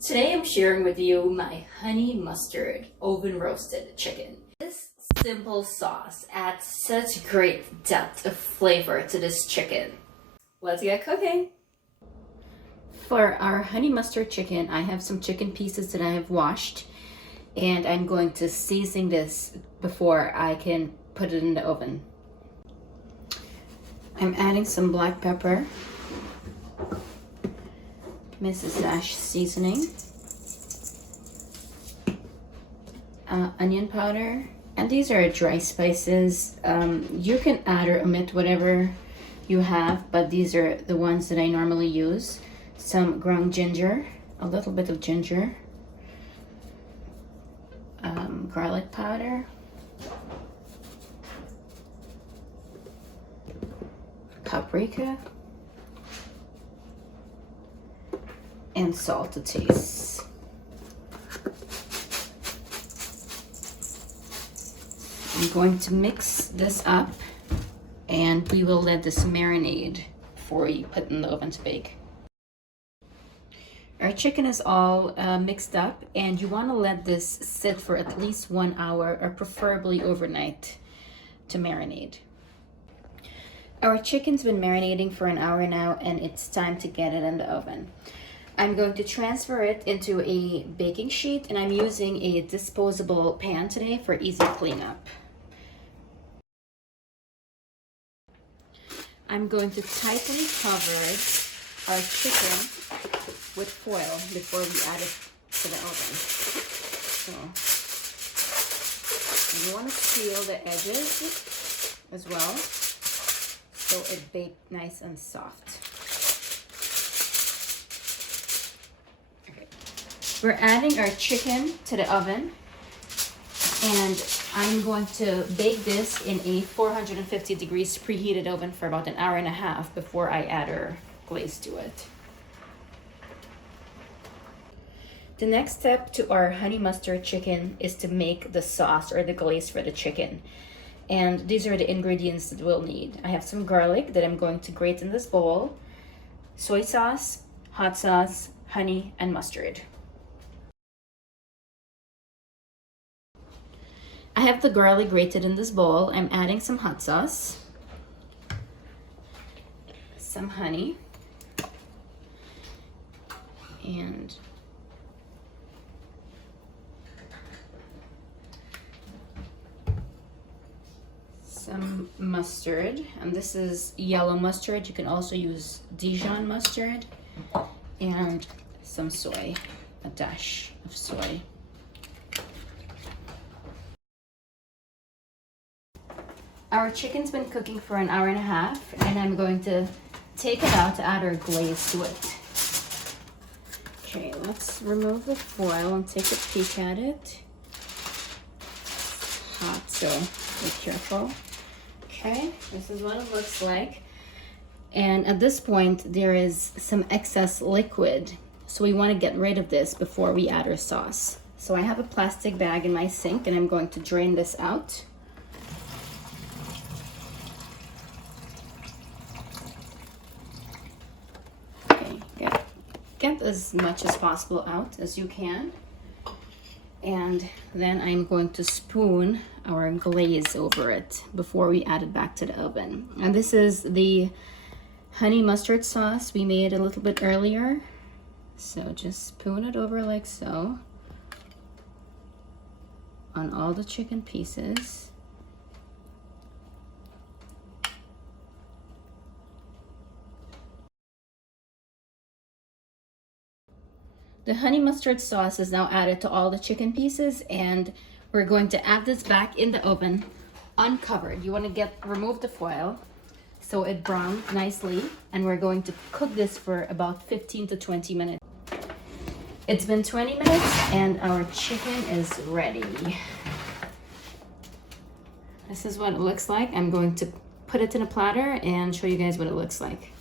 Today I'm sharing with you my honey mustard oven roasted chicken. This simple sauce adds such great depth of flavor to this chicken. Let's get cooking. For our honey mustard chicken, I have some chicken pieces that I have washed, and I'm going to season this before I can put it in the oven. I'm adding some black pepper, Mrs Dash Seasoning, onion powder, and these are dry spices. You can add or omit whatever you have, but these are the ones that I normally use. Some ground ginger, a little bit of ginger, garlic powder, paprika, and salt to taste. I'm going to mix this up, and we will let this marinade before you put it in the oven to bake. Our chicken is all mixed up, and you want to let this sit for at least 1 hour, or preferably overnight, to marinate. Our chicken's been marinating for an hour now, and it's time to get it in the oven. I'm going to transfer it into a baking sheet, and I'm using a disposable pan today for easy cleanup. I'm going to tightly cover our chicken with foil before we add it to the oven. So you want to seal the edges as well, so it bakes nice and soft. Okay. We're adding our chicken to the oven, and I'm going to bake this in a 450 degrees preheated oven for about 1.5 hours before I add our glaze to it. The next step to our honey mustard chicken is to make the sauce or the glaze for the chicken. And these are the ingredients that we'll need. I have some garlic that I'm going to grate in this bowl, soy sauce, hot sauce, honey, and mustard. I have the garlic grated in this bowl. I'm adding some hot sauce, some honey, and some mustard, and this is yellow mustard. You can also use Dijon mustard, and some soy, a dash of soy. Our chicken's been cooking for 1.5 hours, and I'm going to take it out to add our glaze to it. Okay, let's remove the foil and take a peek at it. It's hot, so be careful. Okay, this is what it looks like. And at this point, there is some excess liquid, so we want to get rid of this before we add our sauce. So I have a plastic bag in my sink, and I'm going to drain this out. Okay, get as much as possible out as you can. And then I'm going to spoon our glaze over it before we add it back to the oven. And this is the honey mustard sauce we made a little bit earlier. So just spoon it over like so on all the chicken pieces. The honey mustard sauce is now added to all the chicken pieces, and we're going to add this back in the oven uncovered. You want to remove the foil so it browned nicely, and we're going to cook this for about 15 to 20 minutes. It's been 20 minutes, and our chicken is ready. This is what it looks like. I'm going to put it in a platter and show you guys what it looks like.